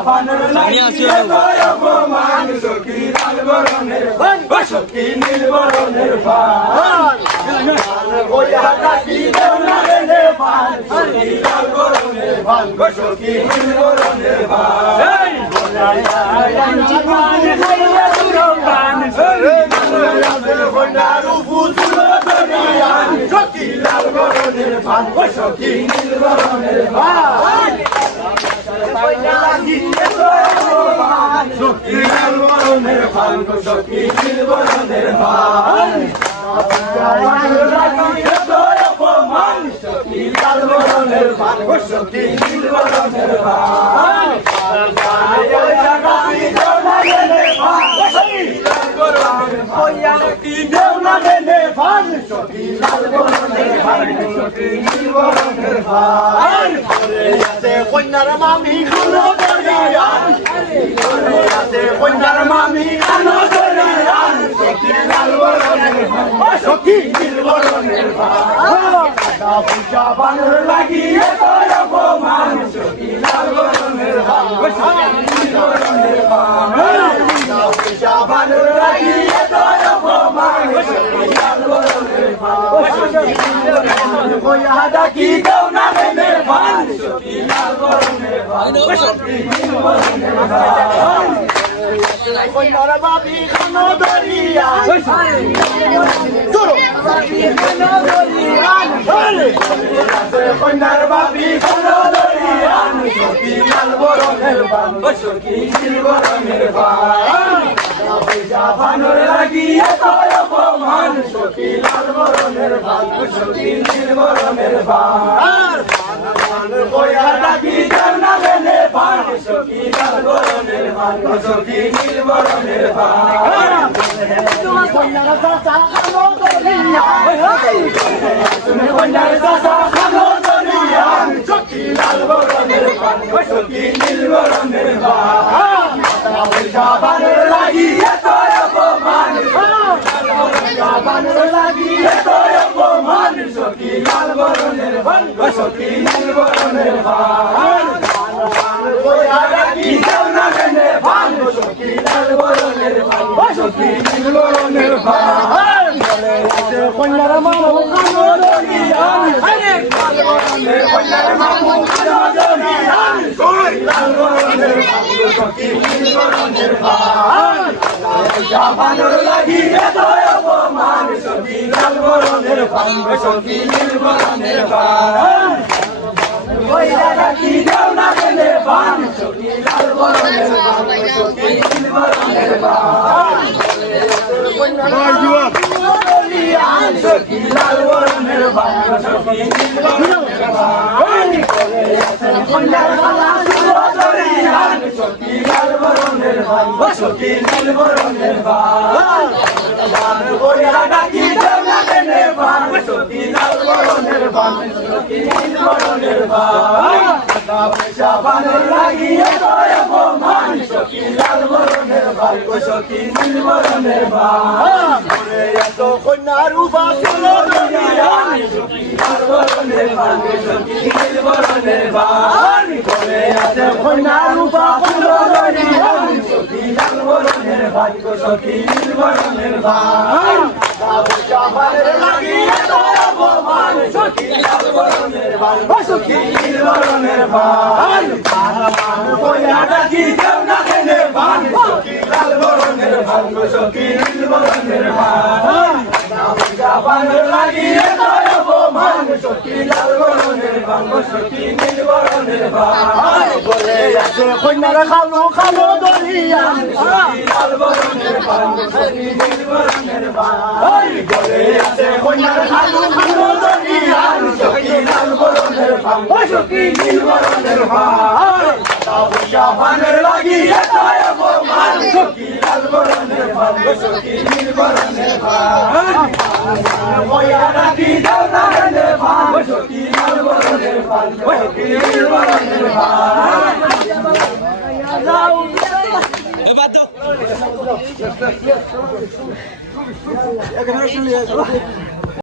তোর অপমান সখী লাল বরণের ভান সখী নীল বরণের ভান ওয়া ডাকি দেও না রে নে ভান সখী লাল বরণের ভান ও সখী নীল বরণের ভান জীবন খাইয়া তুরো গান ভণ্ডারু ফুতুলো দরিয়ান সখী লাল বরণের ভান ও সখী নীল বরণের ভান সখী লাল বরণের ভান ও সখী নীল বরণের ভান সখী লাল বরণের ভান ও সখী নীল বরণের ভান কন্যার মামি খানো দরিয়ান কন্যার মামি খানো বরণের নীল বরণের ভান পূজা বানর লাগিয়ে তোর অপমান সখী লাল বরণের পূজা বানর লাগিয়ে তোর অপমান সখী লাল বরণের ভান ডাকি দেও না রে ভান সখী লাল বরণের ভান সখী নীল বরণের ভান কন্যার বাবি খানো দরিয়ান কন্যার বাবি খানো দরিয়ান সখী লাল বরণের বান সখী নীল বরণের বান। পয়সা লাগিয়ে তোর অপমান সখী লাল বরণের বান সখী নীল বরণের বান। কয়া ডাকি দেও লাগিয়ে তোর অপমান লাগিয়ে তোর অপমান সখী লাল বরণের বান সখী নীল বরণের বান কয়া ডাকি দেও না বেনে বান সখী লাল বরণের বান সখী নীল বরণের বান কন্যার মামু খানো দরিয়ান লাল বরণের কন্যার মামু খানো দরিয়ান সখী লাল বরণের বান সখী নীল বরণের বান বানর লাগিয়ে তোর অপমান সখী লাল বরণের বান সখী নীল বরণের বান কইরা ডাকি দেও না বেনে সখী লাল বরণের বান সখী নীল বরণের কন্যার বরণের বান কইরা ডাকি দেও না বেনে বান সখী লাল বরণের বান সখী নীল বরণের বান পয়সা বানর লাগিয়ে তোর অপমান সখী লাল বরণের বান সখী নীল বরণের বান এত কন্যার উপাসল দরিয়ান সখী লাল বরণের বান সখী বান করে আছে কন্যার উপাসল দরিয়ান সখী লাল বরণের বান সখী বান পয়সা বানর লাগিয়ে তোর অপমান সখী লাল বান সখী নীল বরণের বান কইরা ডাকি দেও না কেনে বান সখী লাল বরণের বান সখী বান বানর লাগিয়ে তোর অপমান সখী লাল বরণের বান সখী নীল বরণের বান। বলে আছে কন্যার খালো খালো দলিয়ান সখী লাল বরণের বান সখী নীল বরণের বান। বলে আছে কন্যার খালো খালো দলিয়ান সখী লাল বরণের বান সখী নীল বরণের বান পয়সা বানর লাগিয়ে তোর অপমান সখী লাল বরণের বান সখী নীল বরণের বান কইরা ডাকি দেও না রে বান সখী লাল বরণের বান সখী নীল বরণের বান এবার দাও চলে আসো